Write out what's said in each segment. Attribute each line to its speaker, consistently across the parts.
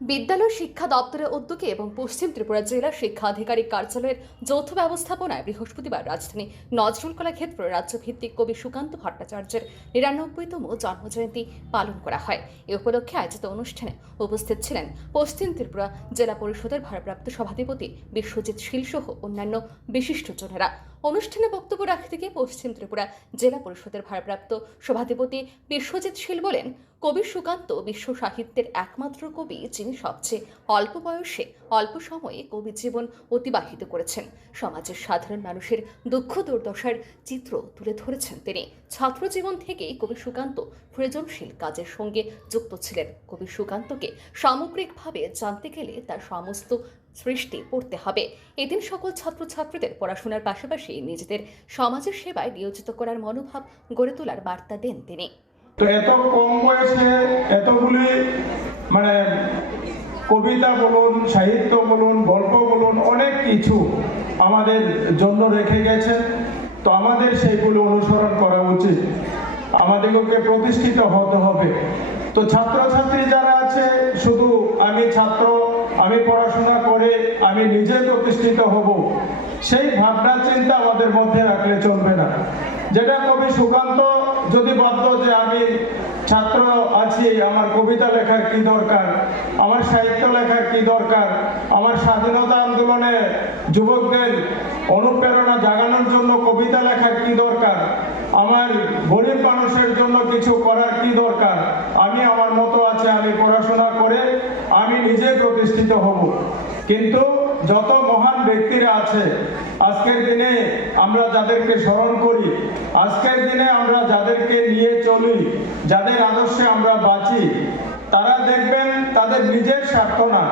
Speaker 1: বিদ্যালয় শিক্ষা দপ্তরের উদ্যোগে এবং পশ্চিম ত্রিপুরা জেলা শিক্ষা আধিকারিক কার্যালয়ের যৌথ ব্যবস্থাপনায় বৃহস্পতিবার রাজধানী নজরুল কলা ক্ষেত্র রাজ্যভিত্তিক কবি সুকান্ত ভট্টাচার্যের নিরানব্বইতম জন্মজয়ন্তী পালন করা হয়। এ উপলক্ষে আয়োজিত অনুষ্ঠানে উপস্থিত ছিলেন পশ্চিম ত্রিপুরা জেলা পরিষদের ভারপ্রাপ্ত সভাধিপতি বিশ্বজিৎ শীল সহ অন্যান্য বিশিষ্টজনেরা অনুষ্ঠানে বক্তব্য রাখতে গিয়ে পশ্চিম ত্রিপুরা জেলা পরিষদের ভারপ্রাপ্ত সভাধিপতি বিশ্বজিৎ শীল বলেন কবি সুকান্ত বিশ্ব সাহিত্যের একমাত্র কবি যিনি সবচেয়ে অল্প বয়সে অল্প সময়ে কবি জীবন অতিবাহিত করেছেন। সমাজের সাধারণ মানুষের দুঃখ দুর্দশার চিত্র তুলে ধরেছেন তিনি। ছাত্র জীবন থেকেই কবি সুকান্ত সৃজনশীল কাজের সঙ্গে যুক্ত ছিলেন। কবি সুকান্তকে সামগ্রিকভাবে জানতে গেলে তার সমস্ত সৃষ্টি পড়তে হবে। এদিন সকল ছাত্রছাত্রীদের পড়াশোনার পাশাপাশি নিজেদের সমাজের সেবায় নিয়োজিত করার মনোভাব গড়ে তোলার বার্তা দেন তিনি।
Speaker 2: তো এত কম বয়সে এতগুলি মানে কবিতা বলুন, সাহিত্য বলুন, গল্প বলুন, অনেক কিছু আমাদের জন্য রেখে গেছেন তো আমাদের সেইগুলো অনুসরণ করা উচিত। আমাদেরকে প্রতিষ্ঠিত হতে হবে। তো ছাত্রছাত্রী যারা আছে, শুধু আমি ছাত্র, আমি পড়াশোনা করে আমি নিজে প্রতিষ্ঠিত হব। সেই ভাবনা চিন্তা আমাদের মধ্যে রাখলে চলবে না। যেটা কবি সুকান্ত যদি ভাবতো যে আমি ছাত্র আছি, আমার কবিতা লেখার কি দরকার? আমার সাহিত্য লেখার কি দরকার? আমার স্বাধীনতা আন্দোলনে যুবকদের অনুপ্রেরণা জাগানোর জন্য কবিতা লেখার কি দরকার? আমার গরিব মানুষের জন্য কিছু করার কি দরকার? আমি আমার মতো আছে, আমি পড়াশোনা করে আমি নিজে প্রতিষ্ঠিত হব। কিন্তু যত মহান ব্যক্তিরা আছে, আজকের দিনে আমরা যাদেরকে স্মরণ করি, আজকের দিনে আমরা যাদেরকে নিয়ে চলি, যাদের আদর্শে আমরা বাঁচি, তারা দেখবেন তাদের নিজের স্বার্থ না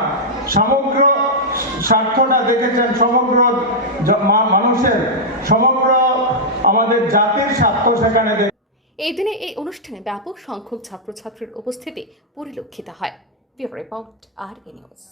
Speaker 2: সমগ্র স্বার্থটা দেখেছেন সমগ্র মানুষের, সমগ্র আমাদের জাতির স্বার্থ সেখানে।
Speaker 1: এই দিনে এই অনুষ্ঠানে ব্যাপক সংখ্যক ছাত্রছাত্রীর উপস্থিতি পরিলক্ষিত হয় রিপোর্ট, আর এ নিউজ